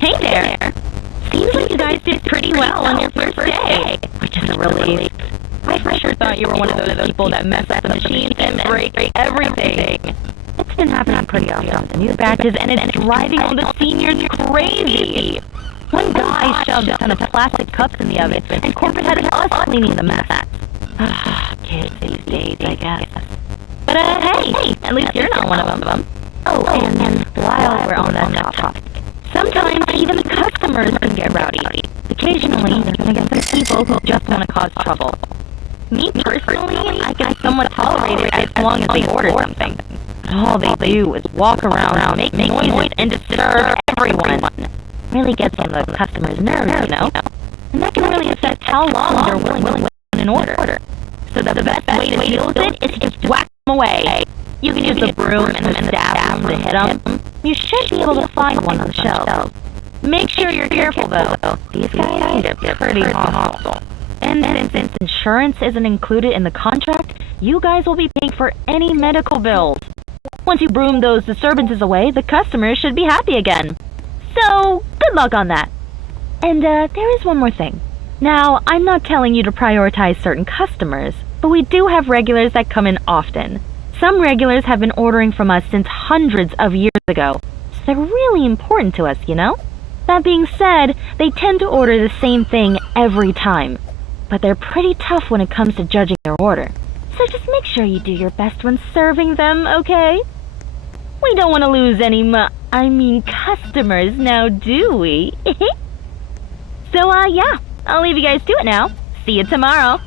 Hey there! Seems like you guys did pretty well on your first day, which is a relief. I for sure thought you were one of those people that mess up the machines and break everything. It's been happening pretty often with the new batches, and it's driving all the seniors crazy. One guy shoved a ton of plastic cups in the oven, and corporate had us cleaning the mess. Kids these days, I guess. But hey, at least you're not one of them. Oh, and while we're on that topic, sometimes even the customers can get rowdy. Occasionally, you're gonna get some people who just want to cause trouble. Me personally, I can somewhat tolerate it as long as they order something. But all they do is walk around, make noise, and disturb everyone. Really gets on the customer's nerves, you know? And that can really affect how long they're willing to wait on an order. So the best way to deal with it is to just whack them away. You can use the broom and the staff room to hit them. You should be able to find one on the shelves. Make sure you're careful, though. These guys are pretty hostile. And since insurance isn't included in the contract, you guys will be paying for any medical bills. Once you broom those disturbances away, the customers should be happy again. So, good luck on that. And there is one more thing. Now, I'm not telling you to prioritize certain customers, but we do have regulars that come in often. Some regulars have been ordering from us since hundreds of years ago, so they're really important to us, you know? That being said, they tend to order the same thing every time, but they're pretty tough when it comes to judging their order. So just make sure you do your best when serving them, okay? We don't want to lose any customers now, do we? So, yeah, I'll leave you guys to it now. See you tomorrow.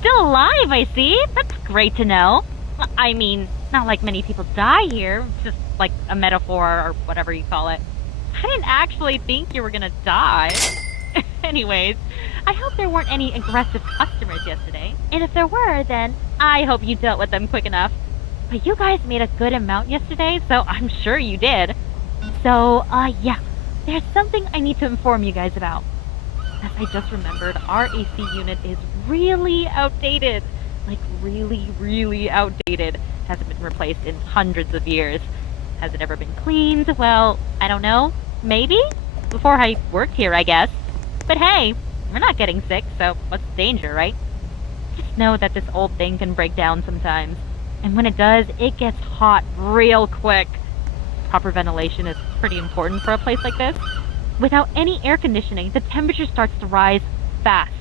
Still alive, I see. That's great to know. I mean, not like many people die here, just like a metaphor or whatever you call it. I didn't actually think you were gonna die. Anyways, I hope there weren't any aggressive customers yesterday. And if there were, then I hope you dealt with them quick enough. But you guys made a good amount yesterday, so I'm sure you did. So, yeah, there's something I need to inform you guys about. As I just remembered, our AC unit is really outdated. Like, really, really outdated. Hasn't been replaced in hundreds of years. Has it ever been cleaned? Well, I don't know. Maybe? Before I worked here, I guess. But hey, we're not getting sick, so what's the danger, right? Just know that this old thing can break down sometimes. And when it does, it gets hot real quick. Proper ventilation is pretty important for a place like this. Without any air conditioning, the temperature starts to rise fast.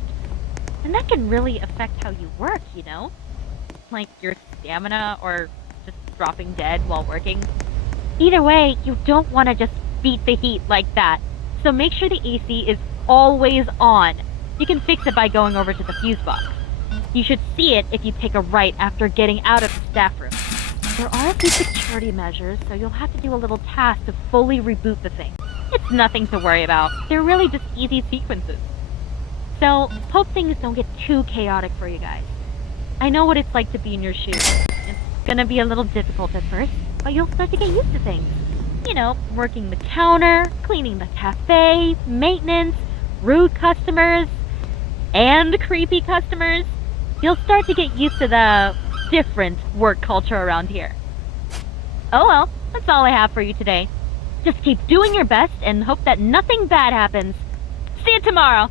And that can really affect how you work, you know? Like your stamina or just dropping dead while working. Either way, you don't want to just beat the heat like that. So make sure the AC is always on. You can fix it by going over to the fuse box. You should see it if you take a right after getting out of the staff room. There are a few security measures, so you'll have to do a little task to fully reboot the thing. It's nothing to worry about. They're really just easy sequences. So, hope things don't get too chaotic for you guys. I know what it's like to be in your shoes. It's gonna be a little difficult at first, but you'll start to get used to things. You know, working the counter, cleaning the cafe, maintenance, rude customers, and creepy customers. You'll start to get used to the different work culture around here. Oh well, that's all I have for you today. Just keep doing your best and hope that nothing bad happens. See you tomorrow!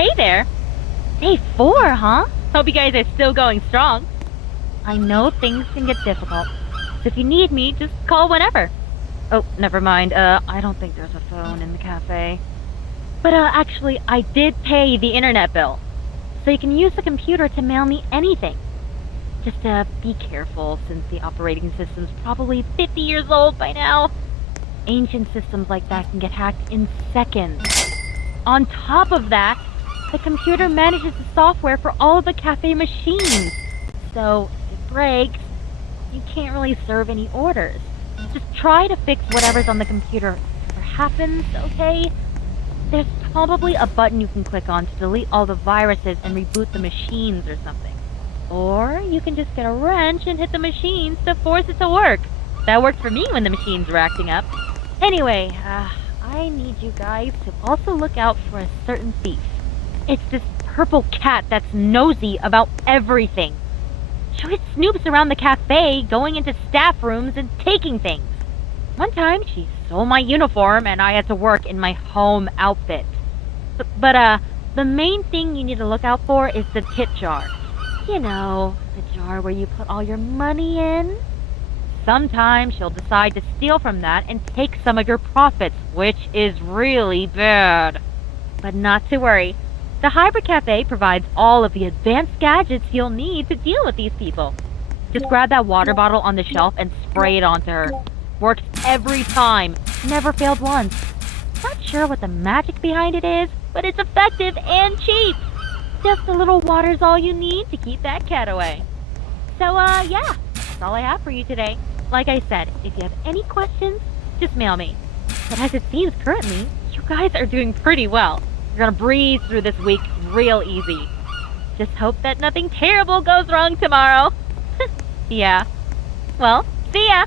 Hey there! Day 4, huh? Hope you guys are still going strong. I know things can get difficult, so if you need me, just call whenever. Oh, never mind. I don't think there's a phone in the cafe. But, actually, I did pay the internet bill, so you can use the computer to mail me anything. Just, be careful, since the operating system's probably 50 years old by now. Ancient systems like that can get hacked in seconds. On top of that, the computer manages the software for all of the cafe machines. So, if it breaks, you can't really serve any orders. Just try to fix whatever's on the computer or happens, okay? There's probably a button you can click on to delete all the viruses and reboot the machines or something. Or you can just get a wrench and hit the machines to force it to work. That worked for me when the machines were acting up. Anyway, I need you guys to also look out for a certain thief. It's this purple cat that's nosy about everything. She always snoops around the cafe, going into staff rooms and taking things. One time, she stole my uniform and I had to work in my home outfit. But the main thing you need to look out for is the tip jar. You know, the jar where you put all your money in. Sometimes she'll decide to steal from that and take some of your profits, which is really bad. But not to worry. The Hybrid Cafe provides all of the advanced gadgets you'll need to deal with these people. Just grab that water bottle on the shelf and spray it onto her. Works every time. Never failed once. Not sure what the magic behind it is, but it's effective and cheap. Just a little water's all you need to keep that cat away. So, yeah, that's all I have for you today. Like I said, if you have any questions, just mail me. But as it seems currently, you guys are doing pretty well. You're gonna breeze through this week real easy. Just hope that nothing terrible goes wrong tomorrow. Yeah. Well, see ya!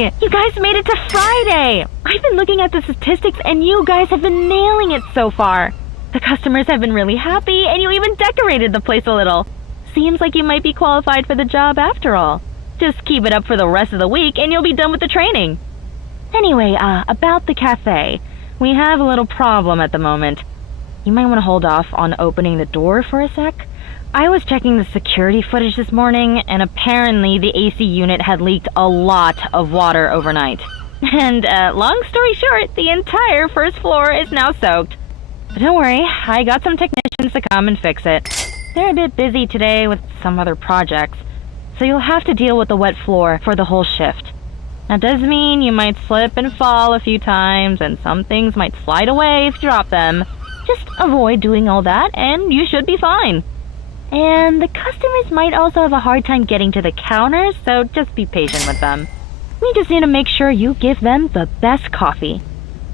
Yay! You guys made it to Friday! I've been looking at the statistics and you guys have been nailing it so far. The customers have been really happy and you even decorated the place a little. Seems like you might be qualified for the job after all. Just keep it up for the rest of the week and you'll be done with the training. Anyway, about the cafe. We have a little problem at the moment. You might want to hold off on opening the door for a sec. I was checking the security footage this morning, and apparently the AC unit had leaked a lot of water overnight. And, long story short, the entire first floor is now soaked. But don't worry, I got some technicians to come and fix it. They're a bit busy today with some other projects, so you'll have to deal with the wet floor for the whole shift. That does mean you might slip and fall a few times, and some things might slide away if you drop them. Just avoid doing all that, and you should be fine. And the customers might also have a hard time getting to the counters, so just be patient with them. We just need to make sure you give them the best coffee.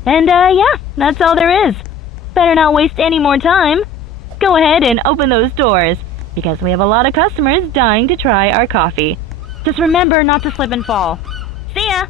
And, yeah, that's all there is. Better not waste any more time. Go ahead and open those doors, because we have a lot of customers dying to try our coffee. Just remember not to slip and fall. See ya!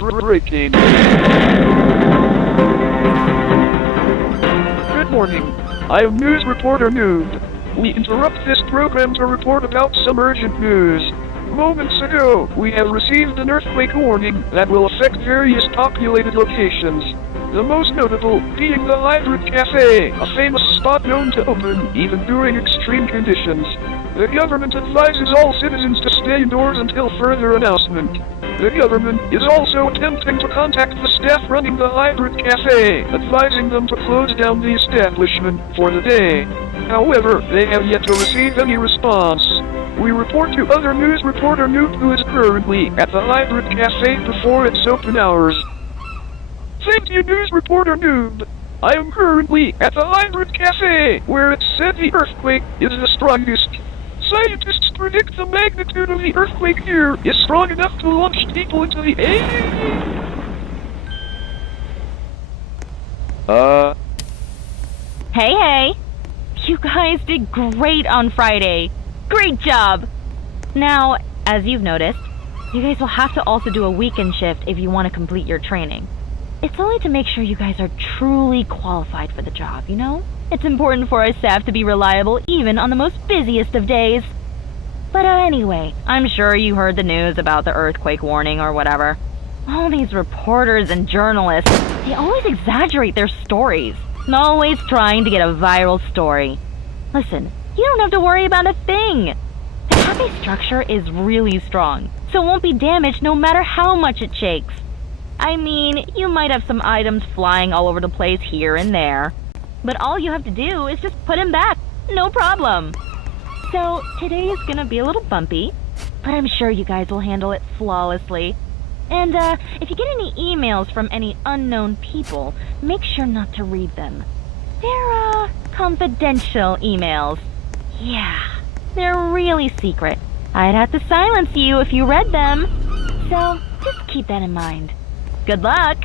Breaking. Good morning. I am news reporter Noob. We interrupt this program to report about some urgent news. Moments ago, we have received an earthquake warning that will affect various populated locations. The most notable being the Hydrant Cafe, a famous spot known to open even during extreme conditions. The government advises all citizens to stay indoors until further announcement. The government is also attempting to contact the staff running the Hydrant Cafe, advising them to close down the establishment for the day. However, they have yet to receive any response. We report to other news reporter Newt, who is currently at the Hydrant Cafe before its open hours. Thank you, news reporter Noob. I am currently at the Hydrant Cafe, where it's said the earthquake is the strongest. Scientists predict the magnitude of the earthquake here is strong enough to launch people into the air. Hey. You guys did great on Friday. Great job! Now, as you've noticed, you guys will have to also do a weekend shift if you want to complete your training. It's only to make sure you guys are truly qualified for the job, you know? It's important for our staff to be reliable even on the most busiest of days. But anyway, I'm sure you heard the news about the earthquake warning or whatever. All these reporters and journalists, they always exaggerate their stories. Always trying to get a viral story. Listen, you don't have to worry about a thing. The cafe structure is really strong, so it won't be damaged no matter how much it shakes. I mean, you might have some items flying all over the place here and there, but all you have to do is just put them back. No problem. So, today is gonna be a little bumpy, but I'm sure you guys will handle it flawlessly. And, if you get any emails from any unknown people, make sure not to read them. They're, confidential emails. Yeah, they're really secret. I'd have to silence you if you read them. So, just keep that in mind. Good luck!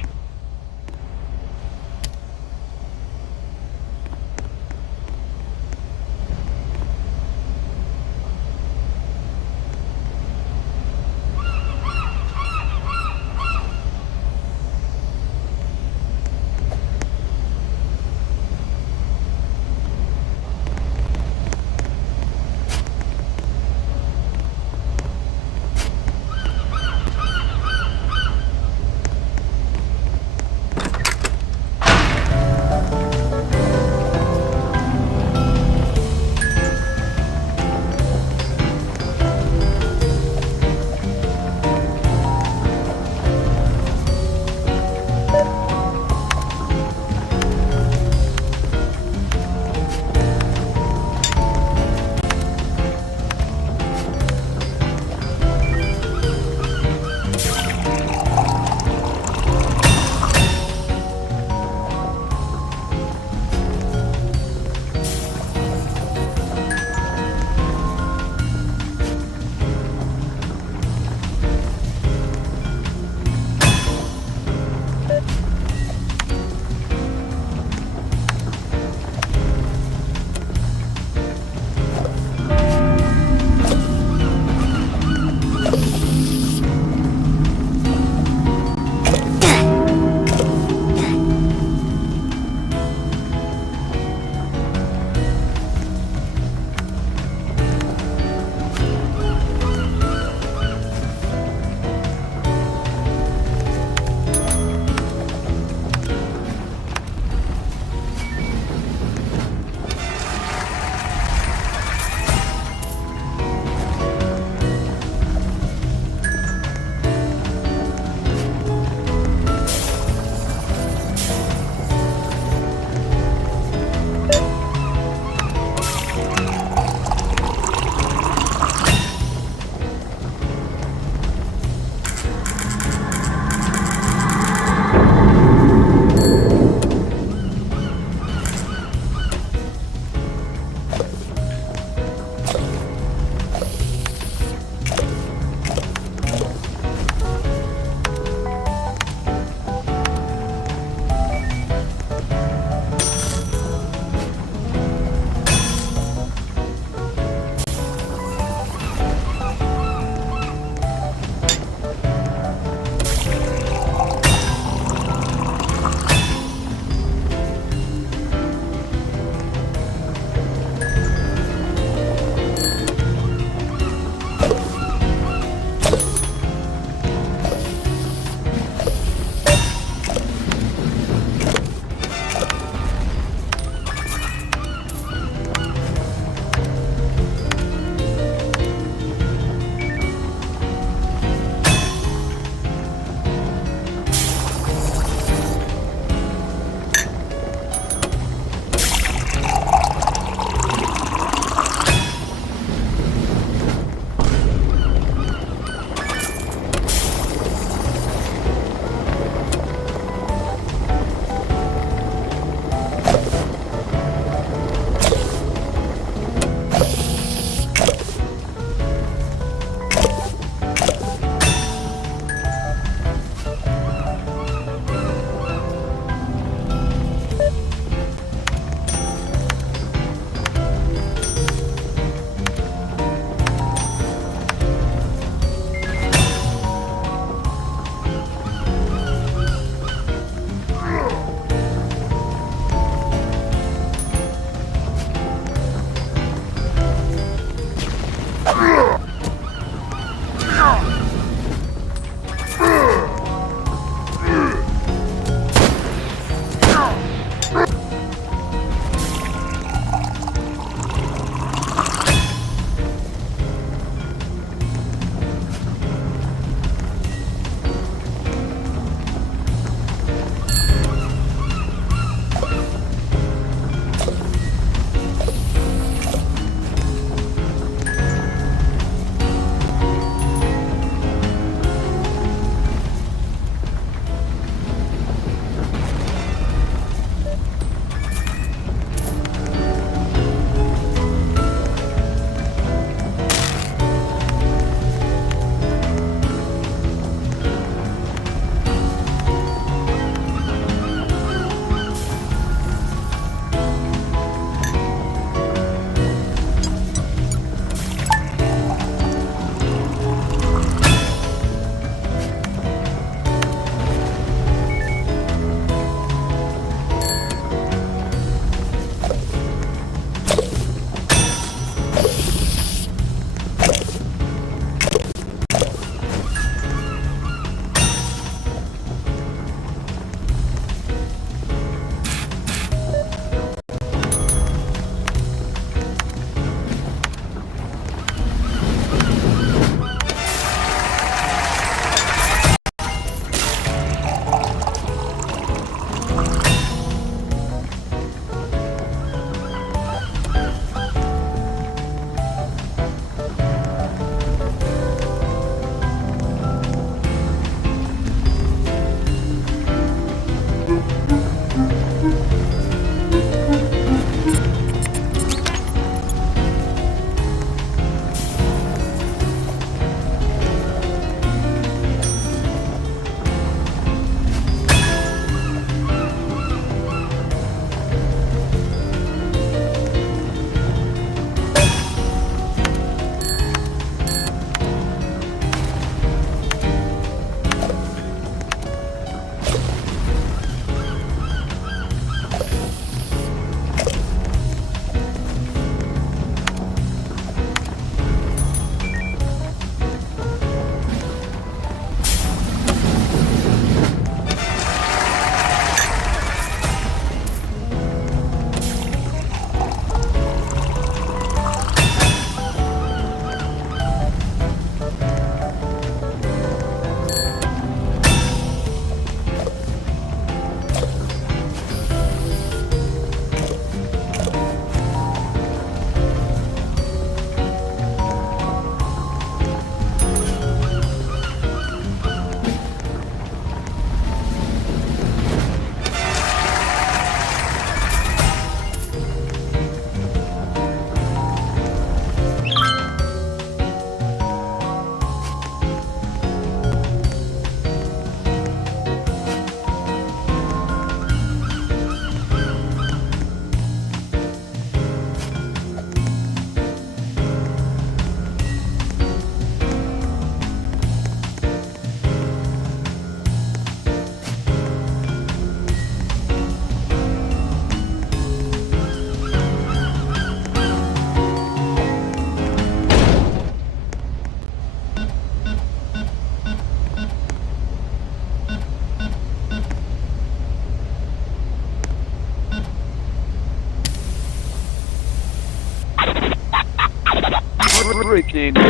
breaking. Good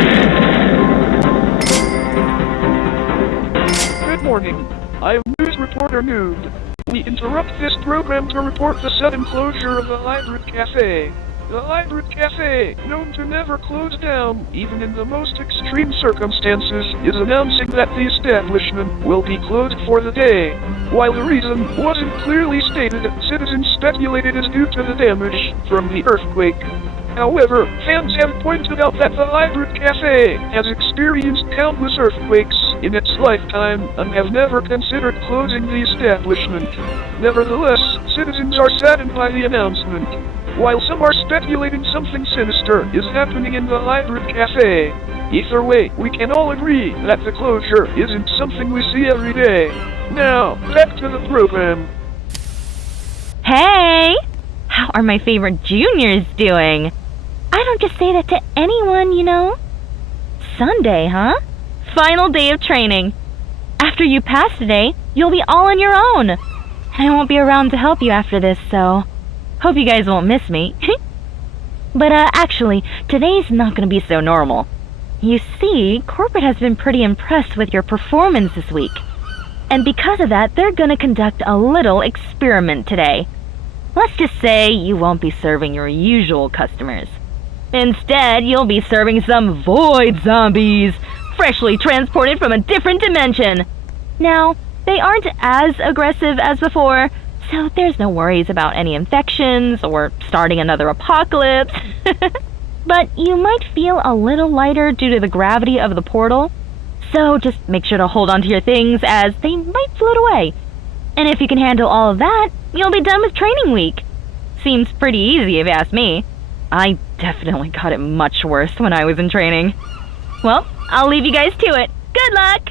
morning. I am news reporter Noob. We interrupt this program to report the sudden closure of the Hybrid Cafe. The Hybrid Cafe, known to never close down, even in the most extreme circumstances, is announcing that the establishment will be closed for the day. While the reason wasn't clearly stated, citizens speculated it's due to the damage from the earthquake. However, fans have pointed out that the Hybrid Cafe has experienced countless earthquakes in its lifetime and have never considered closing the establishment. Nevertheless, citizens are saddened by the announcement. While some are speculating something sinister is happening in the Hybrid Cafe, either way, we can all agree that the closure isn't something we see every day. Now, back to the program. Hey! How are my favorite juniors doing? I don't just say that to anyone, you know. Sunday, huh? Final day of training. After you pass today, you'll be all on your own. I won't be around to help you after this, so hope you guys won't miss me. But actually, today's not going to be so normal. You see, corporate has been pretty impressed with your performance this week. And because of that, they're going to conduct a little experiment today. Let's just say you won't be serving your usual customers. Instead, you'll be serving some void zombies, freshly transported from a different dimension. Now, they aren't as aggressive as before, so there's no worries about any infections or starting another apocalypse. But you might feel a little lighter due to the gravity of the portal, so just make sure to hold on to your things as they might float away. And if you can handle all of that, you'll be done with training week. Seems pretty easy if you ask me. I definitely got it much worse when I was in training. Well, I'll leave you guys to it. Good luck!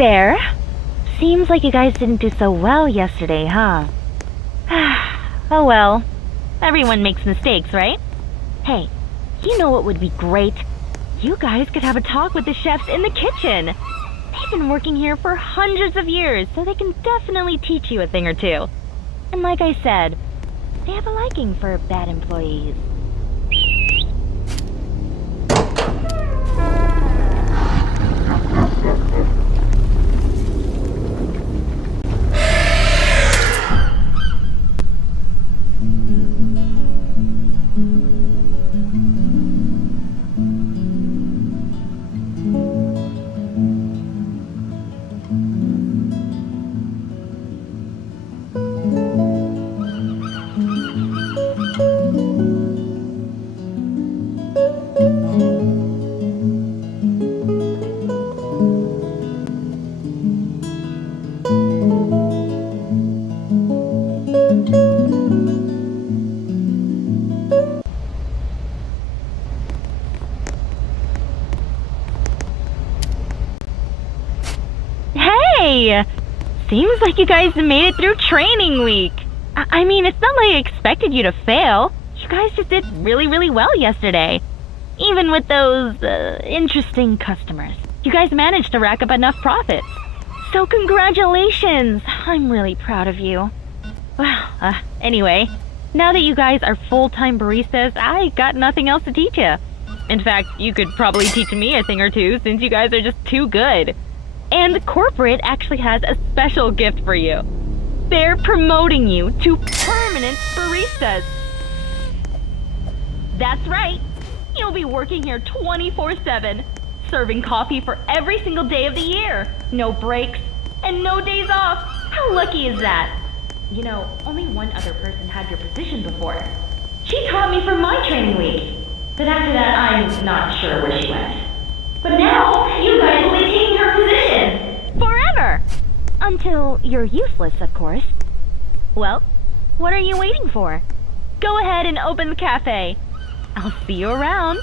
there. Seems like you guys didn't do so well yesterday, huh? Oh well. Everyone makes mistakes, right? Hey, you know what would be great? You guys could have a talk with the chefs in the kitchen. They've been working here for hundreds of years, so they can definitely teach you a thing or two. And like I said, they have a liking for bad employees. Hey! Seems like you guys made it through training week. I mean, it's not like I expected you to fail. You guys just did really, really well yesterday. Even with those, interesting customers. You guys managed to rack up enough profits. So congratulations! I'm really proud of you. Well, anyway, now that you guys are full-time baristas, I got nothing else to teach you. In fact, you could probably teach me a thing or two since you guys are just too good. And corporate actually has a special gift for you. They're promoting you to permanent baristas. That's right. You'll be working here 24/7, serving coffee for every single day of the year. No breaks and no days off. How lucky is that? You know, only one other person had your position before. She taught me for my training week. But after that, I'm not sure where she went. But now, you guys will be taking her position. Forever! Until you're useless, of course. Well, what are you waiting for? Go ahead and open the cafe. I'll see you around.